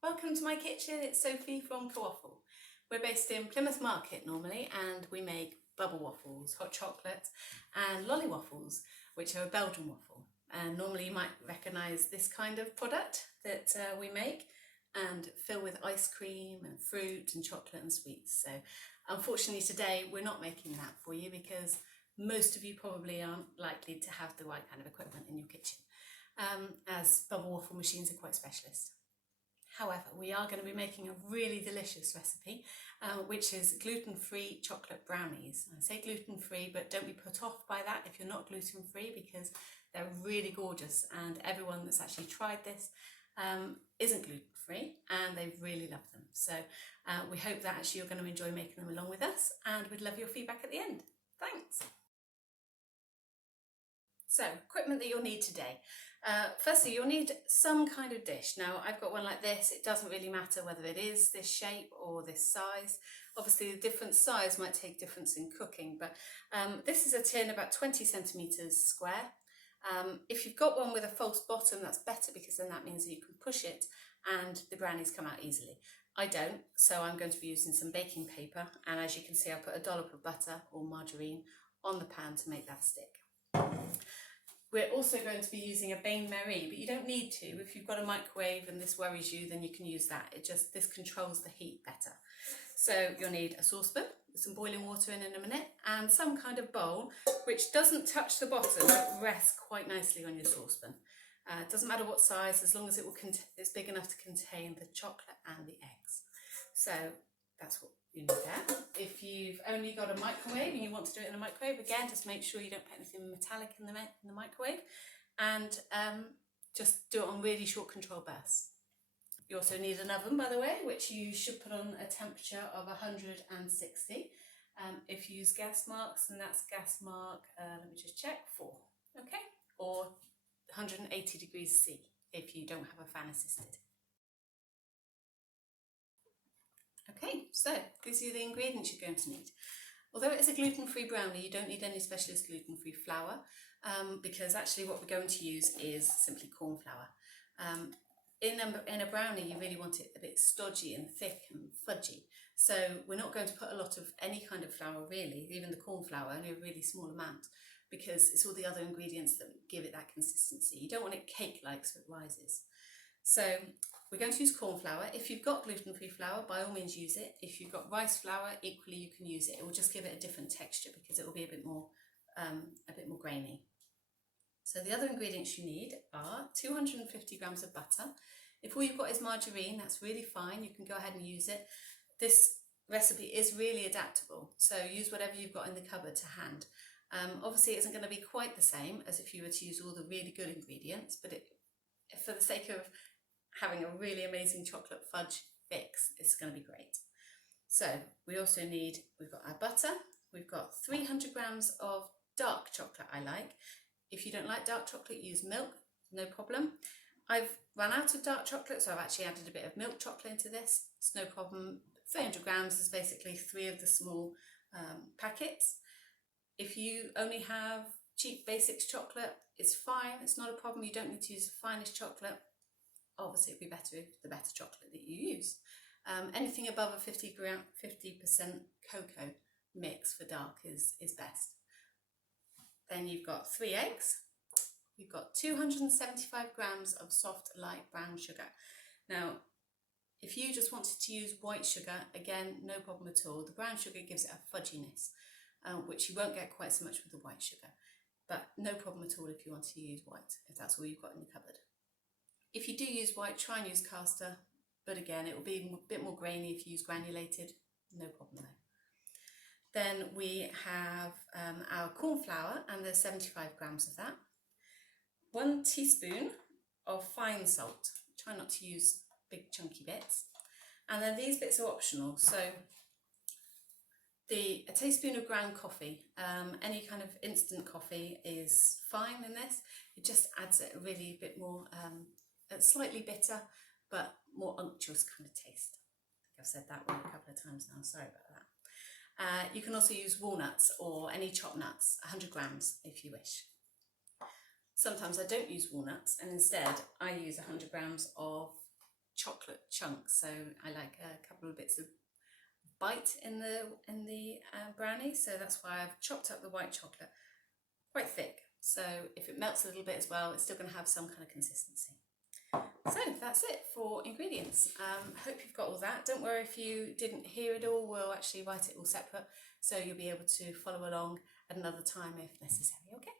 Welcome to my kitchen, it's Sophie from Kawaffle. We're based in Plymouth Market normally, and we make bubble waffles, hot chocolate and lolly waffles, which are a Belgian waffle. And normally you might recognise this kind of product that we make and fill with ice cream and fruit and chocolate and sweets. So unfortunately today we're not making that for you because most of you probably aren't likely to have the right kind of equipment in your kitchen, as bubble waffle machines are quite specialist. However, we are going to be making a really delicious recipe, which is gluten-free chocolate brownies. I say gluten-free, but don't be put off by that if you're not gluten-free, because they're really gorgeous, and everyone that's actually tried this isn't gluten-free and they really love them. So we hope that actually you're going to enjoy making them along with us, and we'd love your feedback at the end. Thanks! So, equipment that you'll need today. Firstly, you'll need some kind of dish. Now, I've got one like this. It doesn't really matter whether it is this shape or this size. Obviously, the different size might take difference in cooking, but this is a tin about 20 centimetres square. If you've got one with a false bottom, that's better, because then that means that you can push it and the brownies come out easily. I don't, so I'm going to be using some baking paper, and as you can see, I put a dollop of butter or margarine on the pan to make that stick. We're also going to be using a bain-marie, but you don't need to. If you've got a microwave and this worries you, then you can use that. This controls the heat better. So you'll need a saucepan with some boiling water in a minute, and some kind of bowl which doesn't touch the bottom, but rests quite nicely on your saucepan. It doesn't matter what size, as long as it's big enough to contain the chocolate and the eggs. So that's what you need there. If you've only got a microwave and you want to do it in a microwave, again, just make sure you don't put anything metallic in the microwave, and just do it on really short control bursts. You also need an oven, by the way, which you should put on a temperature of 160. If you use gas marks, then that's gas mark, let me just check, 4, okay? Or 180 degrees C if you don't have a fan assisted. Okay, so these are the ingredients you're going to need. Although it is a gluten-free brownie, you don't need any specialist gluten-free flour, because actually what we're going to use is simply corn flour. In a brownie, you really want it a bit stodgy and thick and fudgy. So we're not going to put a lot of any kind of flour really, even the corn flour, only a really small amount, because it's all the other ingredients that give it that consistency. You don't want it cake-like so it rises. So we're going to use corn flour. If you've got gluten-free flour, by all means use it. If you've got rice flour, equally you can use it. It will just give it a different texture because it will be a bit more grainy. So the other ingredients you need are 250 grams of butter. If all you've got is margarine, that's really fine. You can go ahead and use it. This recipe is really adaptable, so use whatever you've got in the cupboard to hand. Obviously it isn't going to be quite the same as if you were to use all the really good ingredients, but for the sake of having a really amazing chocolate fudge fix, it's going to be great. So we've got our butter, we've got 300 grams of dark chocolate I like. If you don't like dark chocolate, use milk, no problem. I've run out of dark chocolate, so I've actually added a bit of milk chocolate into this. It's no problem. 300 grams is basically 3 of the small packets. If you only have cheap basics chocolate, it's fine, it's not a problem. You don't need to use the finest chocolate. Obviously it'd be better if the better chocolate that you use. Anything above a 50% cocoa mix for dark is best. Then you've got 3 eggs. You've got 275 grams of soft light brown sugar. Now, if you just wanted to use white sugar, again, no problem at all. The brown sugar gives it a fudginess, which you won't get quite so much with the white sugar. But no problem at all if you want to use white, if that's all you've got in your cupboard. If you do use white, try and use caster, but again, it will be a bit more grainy if you use granulated, no problem there. Then we have our corn flour, and there's 75 grams of that. 1 teaspoon of fine salt. Try not to use big chunky bits. And then these bits are optional. So a teaspoon of ground coffee, any kind of instant coffee is fine in this. It just adds a really bit more, slightly bitter, but more unctuous kind of taste. I think I've said that word a couple of times now, sorry about that. You can also use walnuts or any chopped nuts, 100 grams if you wish. Sometimes I don't use walnuts, and instead I use 100 grams of chocolate chunks, so I like a couple of bits of bite in the brownie, so that's why I've chopped up the white chocolate quite thick, so if it melts a little bit as well, it's still going to have some kind of consistency. So that's it for ingredients. Hope you've got all that. Don't worry if you didn't hear it all, we'll actually write it all separate, so you'll be able to follow along at another time if necessary, okay?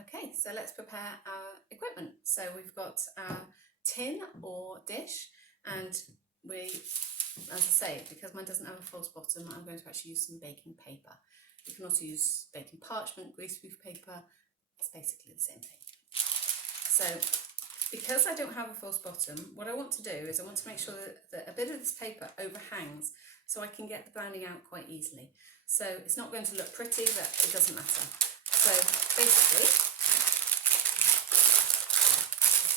Okay, so let's prepare our equipment. So we've got our tin or dish, and as I say, because mine doesn't have a false bottom, I'm going to actually use some baking paper. You can also use baking parchment, greaseproof paper, it's basically the same thing. So because I don't have a false bottom, what I want to do is I want to make sure that a bit of this paper overhangs so I can get the brownie out quite easily. So it's not going to look pretty, but it doesn't matter. So basically,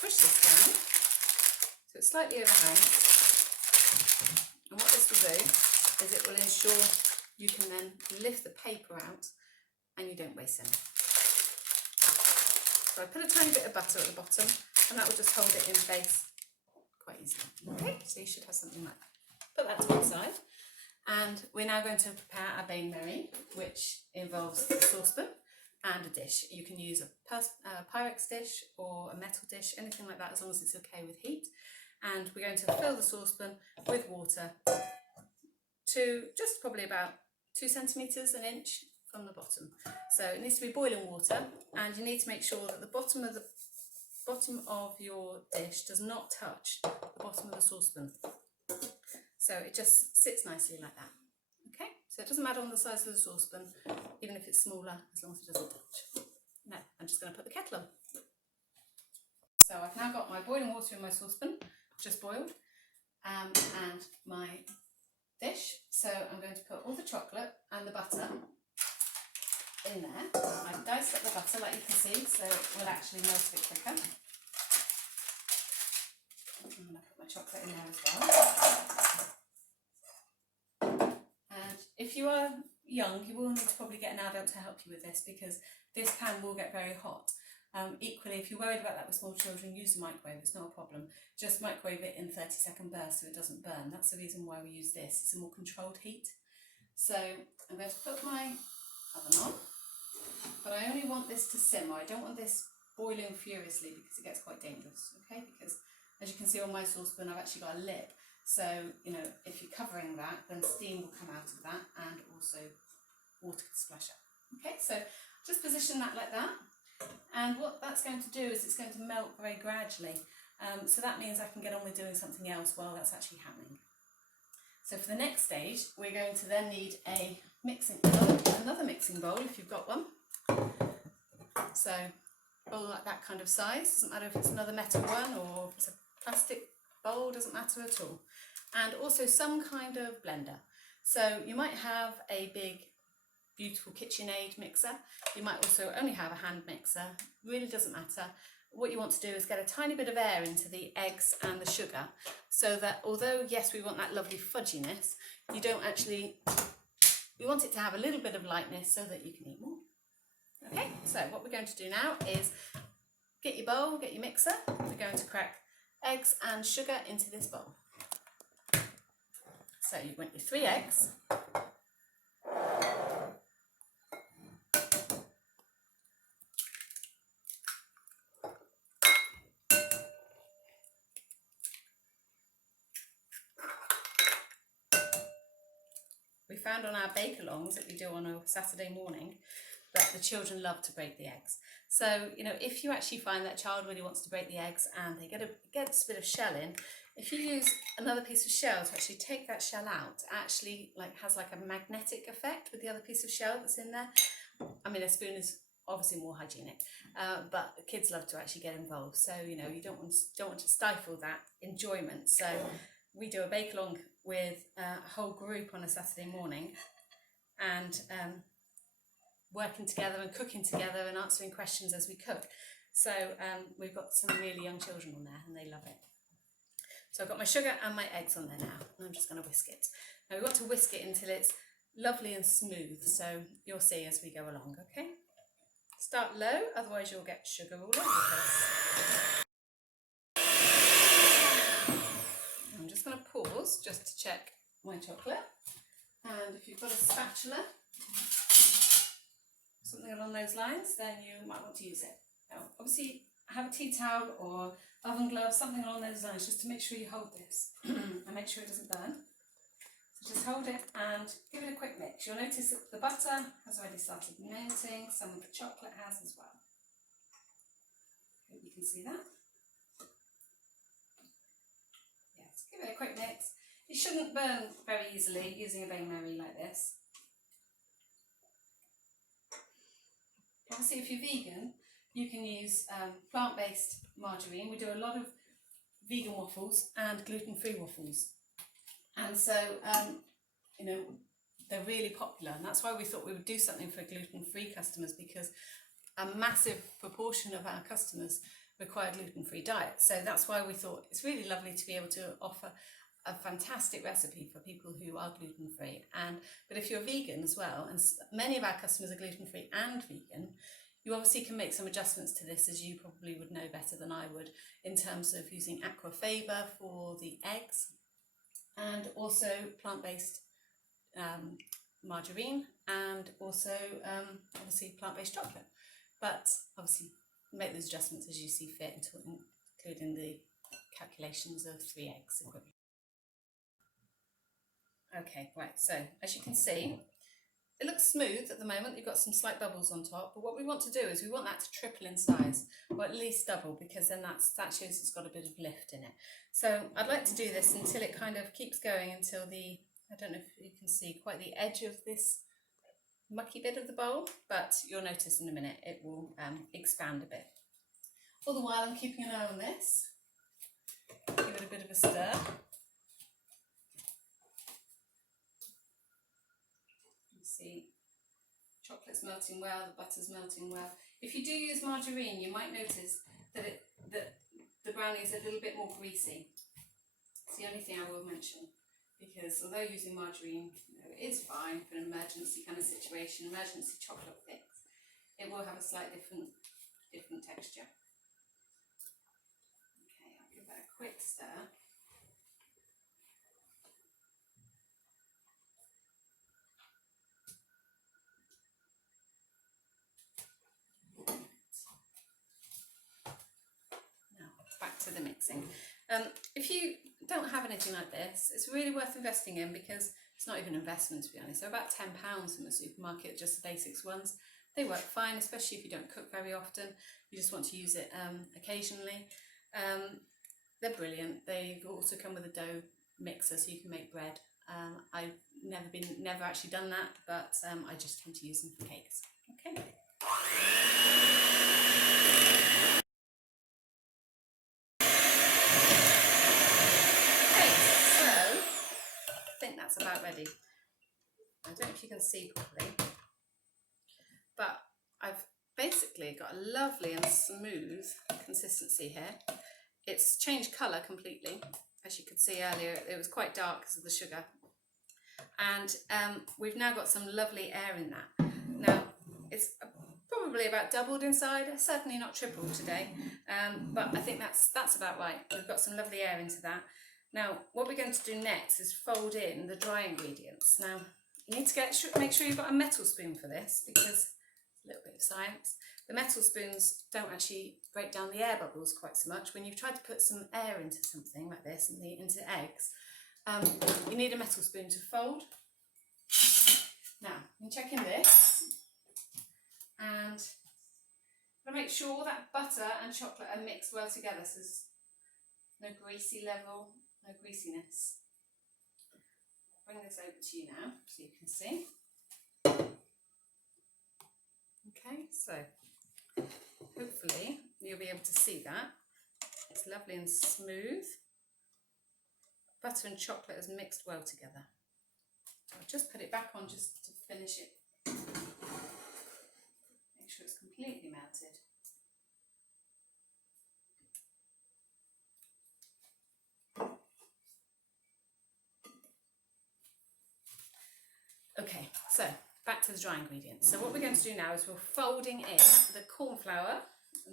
push this down so it slightly overhangs, and what this will do is it will ensure you can then lift the paper out and you don't waste any. So I put a tiny bit of butter at the bottom and that will just hold it in place quite easily. Okay, so you should have something like that. Put that to one side, and we're now going to prepare our bain marie, which involves a saucepan and a dish. You can use a Pyrex dish or a metal dish, anything like that, as long as it's okay with heat. And we're going to fill the saucepan with water to just probably about 2 centimetres, an inch from the bottom. So it needs to be boiling water, and you need to make sure that the bottom of your dish does not touch the bottom of the saucepan. So it just sits nicely like that. Okay, so it doesn't matter on the size of the saucepan, even if it's smaller, as long as it doesn't touch. Now, I'm just going to put the kettle on. So I've now got my boiling water in my saucepan, just boiled, and my dish. So I'm going to put all the chocolate and the butter in there. I've diced up the butter, like you can see, so it will actually melt a bit quicker. I'm going to put my chocolate in there as well. And if you are young, you will need to probably get an adult to help you with this, because this pan will get very hot. Equally, if you're worried about that with small children, use the microwave, it's not a problem. Just microwave it in 30-second bursts so it doesn't burn. That's the reason why we use this. It's a more controlled heat. So I'm going to put my oven on, but I only want this to simmer. I don't want this boiling furiously because it gets quite dangerous, okay? Because as you can see on my saucepan, I've actually got a lip. So, you know, if you're covering that, then steam will come out of that and also water can splash up. Okay, so just position that like that. And what that's going to do is it's going to melt very gradually. So that means I can get on with doing something else while that's actually happening. So for the next stage, we're going to then need another mixing bowl if you've got one. So a bowl like that kind of size, doesn't matter if it's another metal one or if it's a plastic bowl, doesn't matter at all. And also some kind of blender. So you might have a big beautiful KitchenAid mixer. You might also only have a hand mixer, really doesn't matter. What you want to do is get a tiny bit of air into the eggs and the sugar, so that although yes we want that lovely fudginess, you don't actually, we want it to have a little bit of lightness so that you can eat more. Okay, so what we're going to do now is get your bowl, get your mixer, we're going to crack eggs and sugar into this bowl. So you want your 3 eggs, we found on our bake-alongs that we do on a Saturday morning that the children love to break the eggs. So, you know, if you actually find that child really wants to break the eggs and they get a bit of shell in, if you use another piece of shell to actually take that shell out, it actually has like a magnetic effect with the other piece of shell that's in there. I mean, a spoon is obviously more hygienic, but the kids love to actually get involved. So, you know, you don't want to stifle that enjoyment. So we do a bake-along with a whole group on a Saturday morning, and working together and cooking together and answering questions as we cook. So we've got some really young children on there and they love it. So I've got my sugar and my eggs on there now, and I'm just going to whisk it. Now we want to whisk it until it's lovely and smooth, so you'll see as we go along, okay? Start low, otherwise you'll get sugar all over the place. I'm just going to pause just to check my chocolate. And if you've got a spatula, something along those lines, then you might want to use it. Now, obviously, have a tea towel or oven glove, something along those lines, just to make sure you hold this and make sure it doesn't burn. So just hold it and give it a quick mix. You'll notice that the butter has already started melting, some of the chocolate has as well. Hope you can see that. Yes, give it a quick mix. It shouldn't burn very easily using a Bain Marie like this. Obviously, if you're vegan, you can use plant-based margarine. We do a lot of vegan waffles and gluten-free waffles. And so, you know, they're really popular. And that's why we thought we would do something for gluten-free customers, because a massive proportion of our customers require gluten-free diet. So that's why we thought it's really lovely to be able to offer a fantastic recipe for people who are gluten-free. But if you're vegan as well, and many of our customers are gluten-free and vegan, you obviously can make some adjustments to this, as you probably would know better than I would, in terms of using Flavour for the eggs, and also plant-based margarine, and also obviously plant-based chocolate. But obviously make those adjustments as you see fit, including the calculations of 3 eggs equivalent. Okay, right, so as you can see, it looks smooth at the moment. You've got some slight bubbles on top, but what we want to do is we want that to triple in size, or at least double, because then that shows it's got a bit of lift in it. So I'd like to do this until it kind of keeps going until I don't know if you can see quite the edge of this mucky bit of the bowl, but you'll notice in a minute it will expand a bit. All the while I'm keeping an eye on this. Give it a bit of a stir. See, chocolate's melting well, the butter's melting well. If you do use margarine, you might notice that the brownie is a little bit more greasy. It's the only thing I will mention, because although using margarine, it is fine for an emergency kind of situation, emergency chocolate fix, it will have a slight different texture. Okay, I'll give that a quick stir. To the mixing. If you don't have anything like this, it's really worth investing in, because it's not even an investment, to be honest. They're about £10 from the supermarket, just the basics ones. They work fine, especially if you don't cook very often. You just want to use it occasionally. They're brilliant. They also come with a dough mixer, so you can make bread. I've never actually done that, but I just tend to use them for cakes. Okay. That's about ready. I don't know if you can see properly, but I've basically got a lovely and smooth consistency here. It's changed colour completely. As you could see earlier, it was quite dark because of the sugar, and we've now got some lovely air in that. Now it's probably about doubled inside, certainly not tripled today, but I think that's about right. We've got some lovely air into that. Now, what we're going to do next is fold in the dry ingredients. Now, you need to make sure you've got a metal spoon for this, because a little bit of science. The metal spoons don't actually break down the air bubbles quite so much. When you've tried to put some air into something like this, into eggs, you need a metal spoon to fold. Now, I'm checking this, and I'm going to make sure that butter and chocolate are mixed well together, so there's no greasy level. No greasiness. I'll bring this over to you now so you can see. Okay, so hopefully you'll be able to see that. It's lovely and smooth. Butter and chocolate has mixed well together. I'll just put it back on just to finish it. Make sure it's completely melted. Okay, so back to the dry ingredients. So what we're going to do now is we're folding in the corn flour,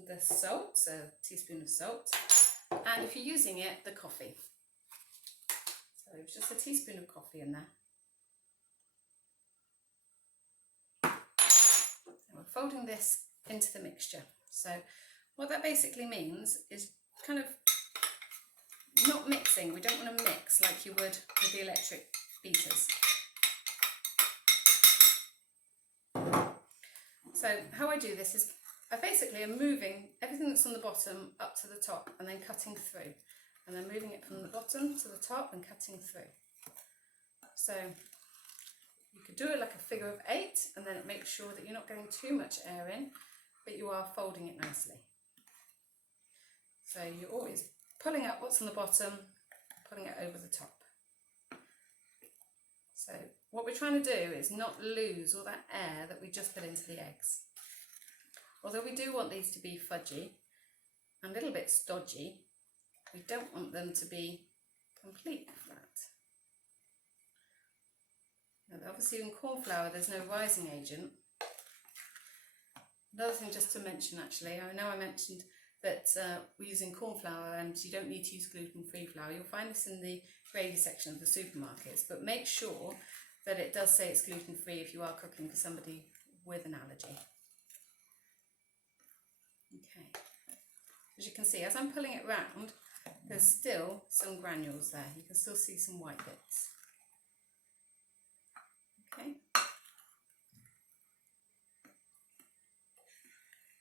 the salt, so a teaspoon of salt, and if you're using it, the coffee. So it's just a teaspoon of coffee in there. And we're folding this into the mixture. So what that basically means is kind of not mixing. We don't want to mix like you would with the electric beaters. So how I do this is I basically am moving everything that's on the bottom up to the top and then cutting through, and then moving it from the bottom to the top and cutting through. So you could do it like a figure of 8, and then it makes sure that you're not getting too much air in, but you are folding it nicely. So you're always pulling up what's on the bottom, pulling it over the top. So what we're trying to do is not lose all that air that we just put into the eggs. Although we do want these to be fudgy and a little bit stodgy, we don't want them to be completely flat. Now, obviously in corn flour there's no rising agent. Another thing just to mention, actually, I know I mentioned that we're using corn flour and you don't need to use gluten-free flour. You'll find this in the gravy section of the supermarkets, but make sure that it does say it's gluten-free if you are cooking for somebody with an allergy. Okay, as you can see, as I'm pulling it round, there's still some granules there. You can still see some white bits. Okay.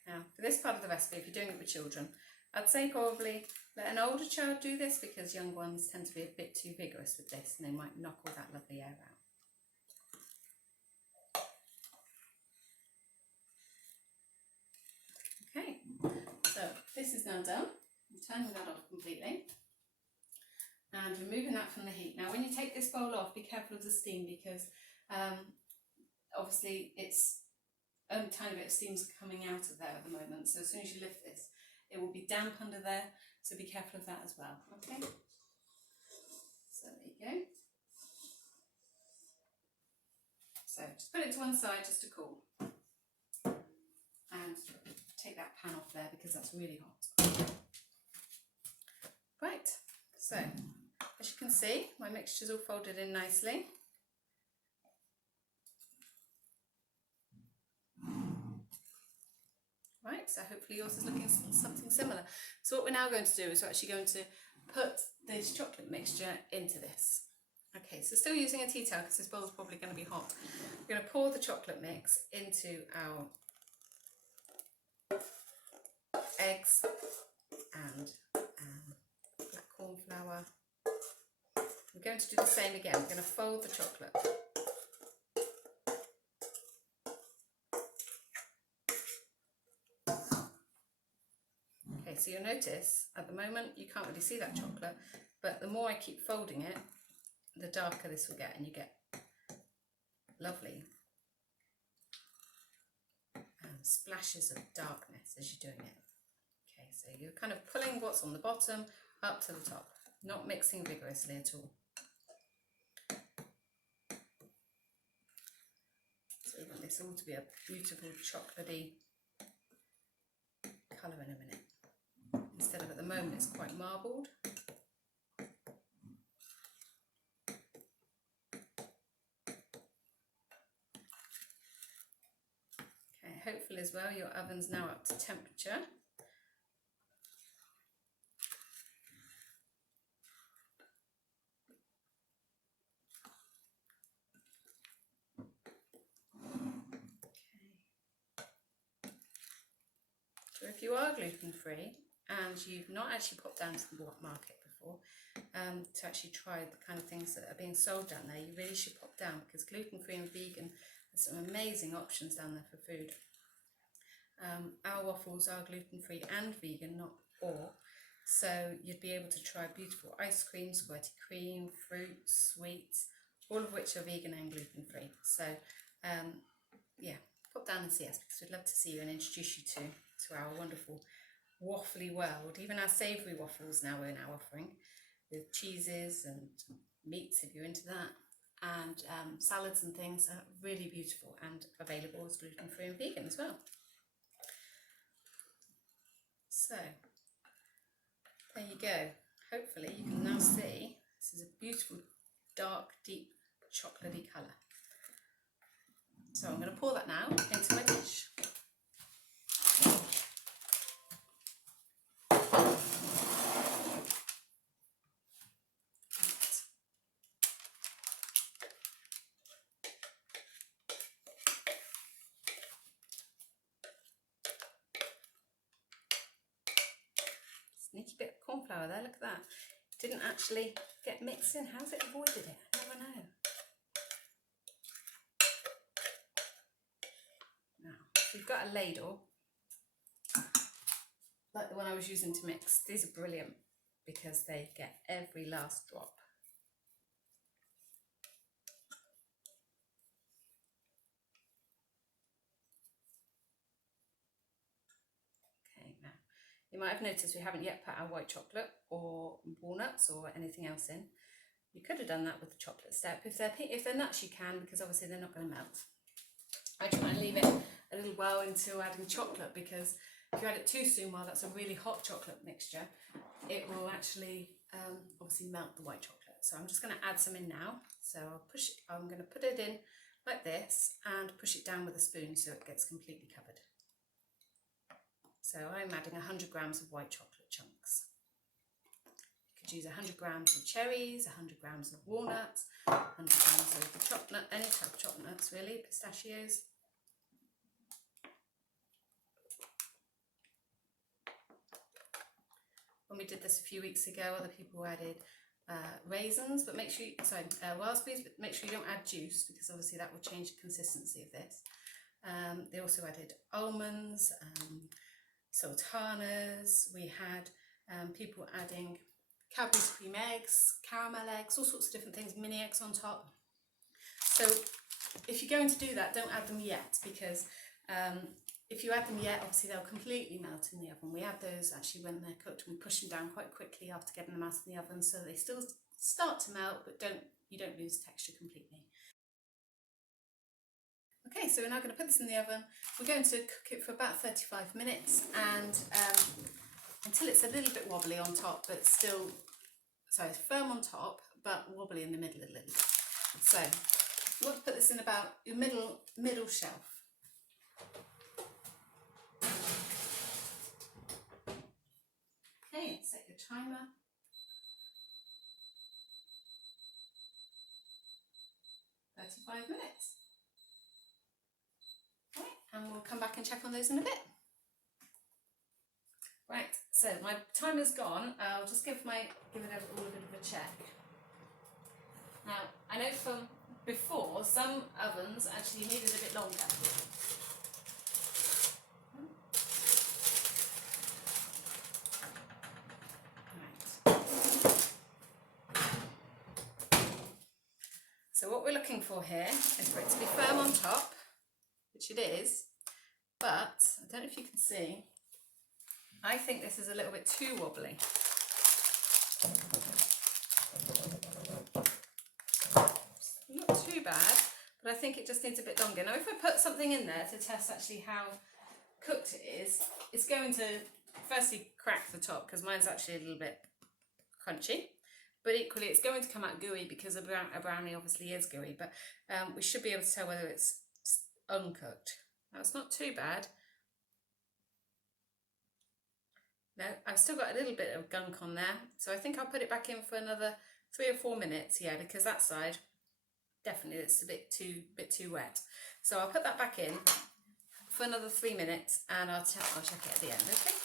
Now, for this part of the recipe, if you're doing it with children, I'd say probably let an older child do this, because young ones tend to be a bit too vigorous with this and they might knock all that lovely air out. Okay, so this is now done. I'm turning that off completely and removing that from the heat. Now when you take this bowl off, be careful of the steam, because obviously it's a tiny bit of steam's coming out of there at the moment, so as soon as you lift this it will be damp under there, so be careful of that as well. Okay, so there you go. So just put it to one side just to cool, and take that pan off there because that's really hot. Right, so as you can see, my mixture's all folded in nicely. Right, so hopefully yours is looking something similar. So what we're now going to do is we're actually going to put this chocolate mixture into this. Okay, so still using a tea towel because this bowl is probably going to be hot. We're going to pour the chocolate mix into our eggs and black corn flour. We're going to do the same again. We're going to fold the chocolate. Okay, so you'll notice at the moment you can't really see that chocolate, but the more I keep folding it, the darker this will get, and you get lovely splashes of darkness as you're doing it. Okay, so you're kind of pulling what's on the bottom up to the top, not mixing vigorously at all. So we want this all to be a beautiful chocolatey colour in a minute, instead of at the moment it's quite marbled. Hopefully as well your oven's now up to temperature. So if you are gluten free and you've not actually popped down to the market before to actually try the kind of things that are being sold down there, you really should pop down, because gluten free and vegan, there's some amazing options down there for food. Our waffles are gluten-free and vegan, not or, so you'd be able to try beautiful ice cream, squirty cream, fruits, sweets, all of which are vegan and gluten-free. So yeah, pop down and see us, because we'd love to see you and introduce you to our wonderful waffly world. Even our savoury waffles now we're now offering, with cheeses and meats if you're into that, and salads and things are really beautiful and available as gluten-free and vegan as well. So there you go. Hopefully you can now see this is a beautiful dark deep chocolatey colour. So I'm going to pour that now into my dish. Sneaky bit of corn flour there, look at that. Didn't actually get mixed in. How's it avoided it? I never know. Now, if you've got a ladle, like the one I was using to mix, these are brilliant because they get every last drop. Okay, now you might have noticed we haven't yet put our white chocolate or walnuts or anything else in. You could have done that with the chocolate step. If they're nuts, you can, because obviously they're not going to melt. I try and leave it a little while until adding chocolate, because if you add it too soon while that's a really hot chocolate mixture, it will actually obviously melt the white chocolate. So I'm just going to add some in now. So I'm going to put it in like this and push it down with a spoon so it gets completely covered. So I'm adding 100 grams of white chocolate chunks. You could use 100 grams of cherries, 100 grams of walnuts, 100 grams of the chocolate, any type of chocolate nuts really, pistachios. When we did this a few weeks ago, other people added raisins, but make sure raspberries, but make sure you don't add juice, because obviously that will change the consistency of this. They also added almonds, sultanas. We had people adding Cadbury's cream eggs, caramel eggs, all sorts of different things, mini eggs on top. So if you're going to do that, don't add them yet, because if you add them yet, obviously they'll completely melt in the oven. We add those actually when they're cooked, and we push them down quite quickly after getting them out of the oven, so they still start to melt, but you don't lose texture completely. Okay, so we're now going to put this in the oven. We're going to cook it for about 35 minutes, and until it's a little bit wobbly on top, but still, sorry, firm on top, but wobbly in the middle a little bit. So you want to put this in about your middle shelf. Okay, set your timer. "35 minutes. Right, and we'll come back and check on those in a bit. Right, so my timer's gone. I'll just give it all a bit of a check. Now, I know from before, some ovens actually needed a bit longer. So what we're looking for here is for it to be firm on top, which it is, but I don't know if you can see, I think this is a little bit too wobbly. Not too bad, but I think it just needs a bit longer. Now if I put something in there to test actually how cooked it is, it's going to firstly crack the top, because mine's actually a little bit crunchy. But equally, it's going to come out gooey, because a brownie obviously is gooey, but we should be able to tell whether it's uncooked. Now, it's not too bad. No, I've still got a little bit of gunk on there, so I think I'll put it back in for another 3 or 4 minutes, yeah, because that side, definitely it's a bit too wet. So I'll put that back in for another 3 minutes, and I'll check it at the end, okay?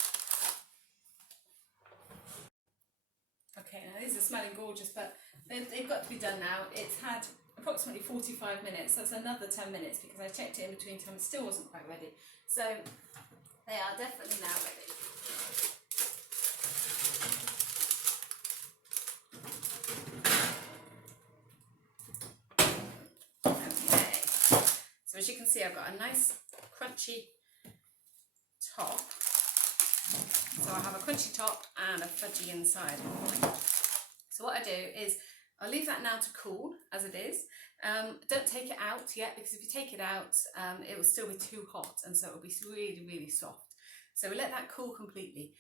Okay, now these are smelling gorgeous, but they've got to be done now. It's had approximately 45 minutes, so that's another 10 minutes, because I checked it in between time, it still wasn't quite ready. So they are definitely now ready. Okay, so as you can see, I've got a nice crunchy top. So I have a crunchy top and a fudgy inside. So what I do is I'll leave that now to cool as it is. Don't take it out yet, because if you take it out, it will still be too hot, and so it will be really, really soft. So we let that cool completely.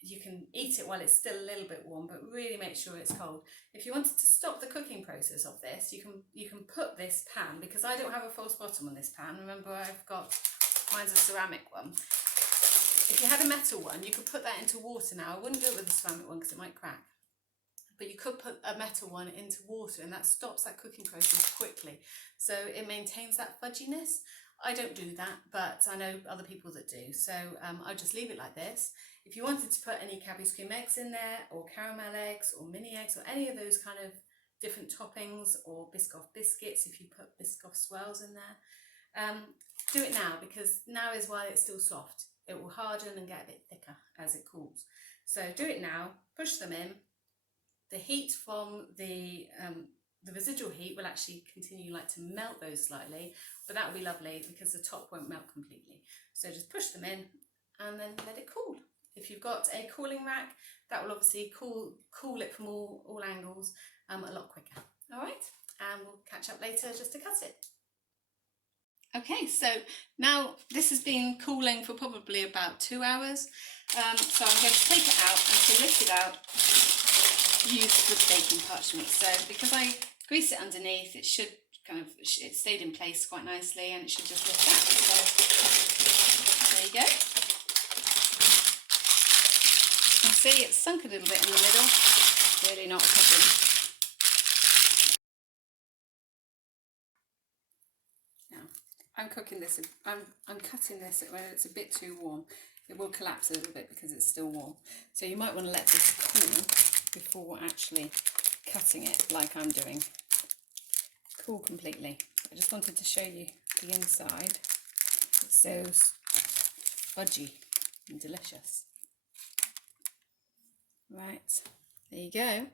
You can eat it while it's still a little bit warm, but really make sure it's cold. If you wanted to stop the cooking process of this, you can put this pan, because I don't have a false bottom on this pan. Remember, mine's a ceramic one. If you had a metal one, you could put that into water now. I wouldn't do it with a ceramic one because it might crack. But you could put a metal one into water, and that stops that cooking process quickly. So it maintains that fudginess. I don't do that, but I know other people that do. So I just leave it like this. If you wanted to put any Cadbury's cream eggs in there, or caramel eggs, or mini eggs, or any of those kind of different toppings, or Biscoff biscuits, if you put Biscoff swirls in there, do it now, because now is while it's still soft. It will harden and get a bit thicker as it cools. So do it now, push them in. The heat from the residual heat will actually continue to melt those slightly, but that will be lovely because the top won't melt completely. So just push them in and then let it cool. If you've got a cooling rack, that will obviously cool it from all angles a lot quicker. All right, and we'll catch up later just to cut it. Okay, so now this has been cooling for probably about 2 hours. So I'm going to take it out, and to lift it out, use the baking parchment. So because I grease it underneath, it should it stayed in place quite nicely, and it should just lift out. So there you go. You can see it's sunk a little bit in the middle. Really not a problem. Now I'm cooking this. I'm cutting this when it's a bit too warm. It will collapse a little bit because it's still warm. So you might want to let this cool before actually cutting it, like I'm doing. Cool completely. I just wanted to show you the inside. It's so fudgy and delicious. Right, there you go.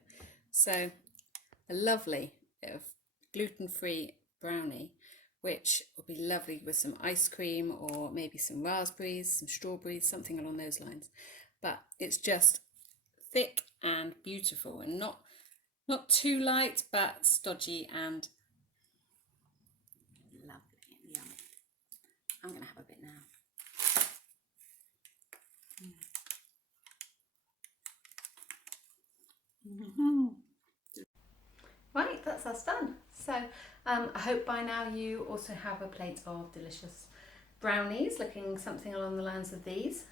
So a lovely bit of gluten-free brownie, which will be lovely with some ice cream, or maybe some raspberries, some strawberries, something along those lines. But it's just thick and beautiful, and not too light, but stodgy and lovely and yummy. I'm going to have a bit now. Right, that's us done. So I hope by now you also have a plate of delicious brownies, looking something along the lines of these.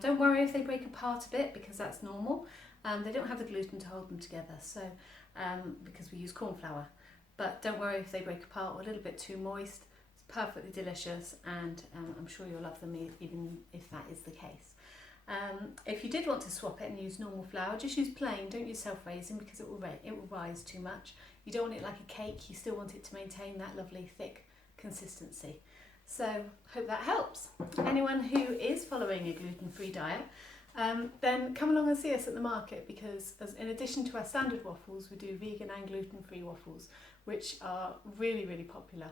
Don't worry if they break apart a bit, because that's normal. They don't have the gluten to hold them together, so because we use corn flour. But don't worry if they break apart or a little bit too moist. It's perfectly delicious, and I'm sure you'll love them even if that is the case. If you did want to swap it and use normal flour, just use plain. Don't use self-raising, because it will rise too much. You don't want it like a cake. You still want it to maintain that lovely thick consistency. So hope that helps. Anyone who is following a gluten-free diet, then come along and see us at the market, because in addition to our standard waffles, we do vegan and gluten-free waffles, which are really, really popular.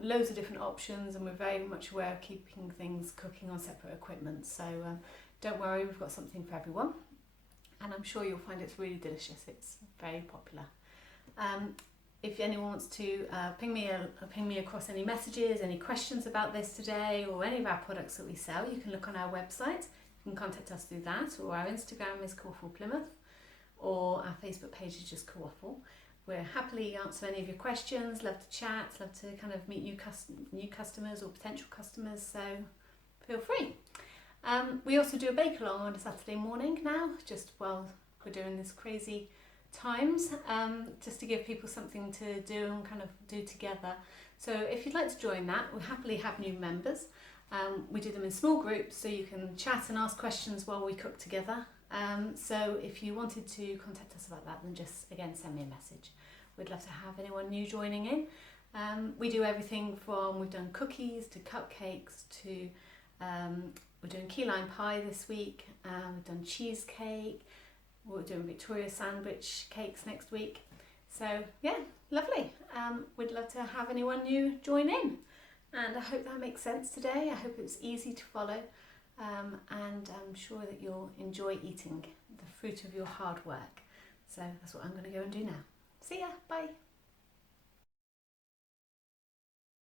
Loads of different options, and we're very much aware of keeping things cooking on separate equipment. So don't worry, we've got something for everyone, and I'm sure you'll find it's really delicious. It's very popular. If anyone wants to ping me across any messages, any questions about this today, or any of our products that we sell, you can look on our website. You can contact us through that, or our Instagram is Kawaffle Plymouth, or our Facebook page is just Kawaffle. We'll happily answer any of your questions, love to chat, love to kind of meet new customers or potential customers, so feel free. We also do a bake along on a Saturday morning now, just while we're doing this crazy times, just to give people something to do and kind of do together. So if you'd like to join that, we'll happily have new members. We do them in small groups, so you can chat and ask questions while we cook together. So if you wanted to contact us about that, then just again send me a message. We'd love to have anyone new joining in. We do everything from, we've done cookies to cupcakes to we're doing key lime pie this week. We've done cheesecake. We're doing Victoria sandwich cakes next week. So yeah, lovely. We'd love to have anyone new join in. And I hope that makes sense today. I hope it's easy to follow. And I'm sure that you'll enjoy eating the fruit of your hard work. So that's what I'm going to go and do now. See ya, bye.